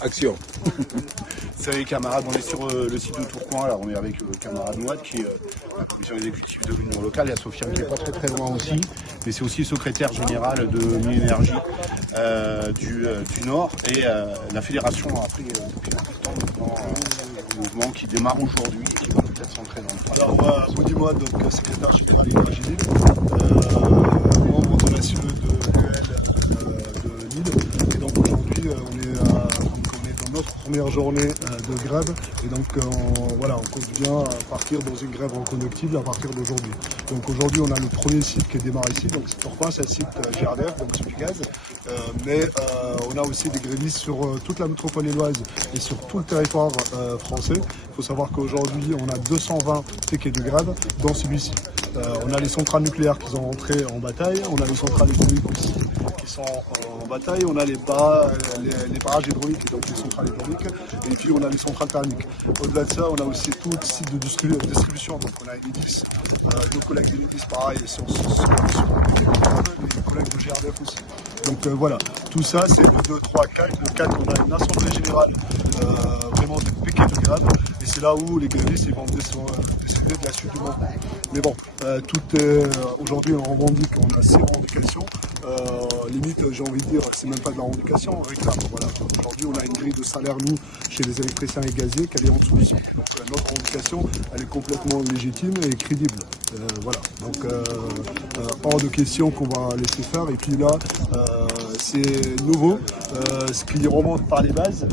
Action. Salut camarades, on est sur le site de Tourcoing, là on est avec le camarade Nouad qui est la commission exécutive de l'Union locale. Il y a Sofiane qui est pas très loin aussi, mais c'est aussi le secrétaire général de Minénergie du Nord et la fédération a pris depuis longtemps maintenant le mouvement qui démarre aujourd'hui et qui va peut-être s'entrer dans le Alors moi, Boudy Mouad, donc secrétaire général Énergie membre de la CE de l'UL de Lille. Et donc aujourd'hui on est dans notre première journée de grève et donc on compte bien partir dans une grève reconductible à partir d'aujourd'hui. Donc aujourd'hui on a le premier site qui démarre ici, donc c'est pourquoi c'est le site GRDF, donc c'est du gaz. Mais on a aussi des grévistes sur toute la métropole lilloise et sur tout le territoire français. Il faut savoir qu'aujourd'hui on a 220 tickets de grève dans celui-ci. On a les centrales nucléaires qui sont rentrées en bataille, on a les centrales hydrauliques aussi qui sont en bataille, on a les barrages hydrauliques, donc les centrales hydrauliques, et puis on a les centrales thermiques. Au-delà de ça, on a aussi tout le site de distribution, donc on a Enedis, nos collègues d'Enedis pareil, sont les collègues de GRDF aussi. Donc voilà, tout ça c'est le 2, 3, 4. Le 4, on a une assemblée générale vraiment de piquets de grève, et c'est là où les grévistes ils vont décider de la suite du mouvement. Mais bon, aujourd'hui on revendique, on a 6 revendications. Limite, j'ai envie de dire, c'est même pas de la revendication, on réclame. Voilà. Aujourd'hui, on a une grille de salaire, nous, chez les électriciens et gaziers, qu'elle est en dessous ici. Donc, notre revendication, elle est complètement légitime et crédible. Voilà. Donc, hors de question qu'on va laisser faire. Et puis là, c'est nouveau, ce qui remonte par les bases,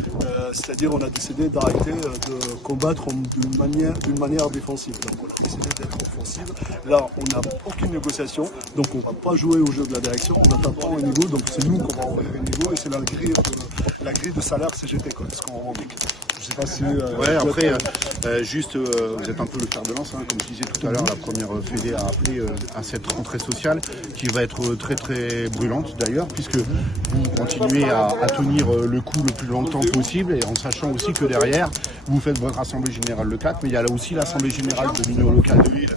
c'est-à-dire on a décidé d'arrêter de combattre d'une manière défensive. Donc, on a décidé d'être offensive. Là, on n'a aucune négociation, donc on ne va pas jouer au jeu de la direction, on n'attend pas un niveau, donc c'est nous qu'on va ouvrir un niveau et c'est la grille de salaire CGT, quoi, ce qu'on revendique. Je sais pas si... ouais, après, juste, vous êtes un peu le fer de lance, hein, comme je disais tout à l'heure, la première fédé a appelé à cette rentrée sociale qui va être très brûlante d'ailleurs, puisque vous continuez à tenir le coup le plus longtemps possible, et en sachant aussi que derrière, vous faites votre assemblée générale le 4, mais il y a là aussi l'assemblée générale de l'Union locale de Lille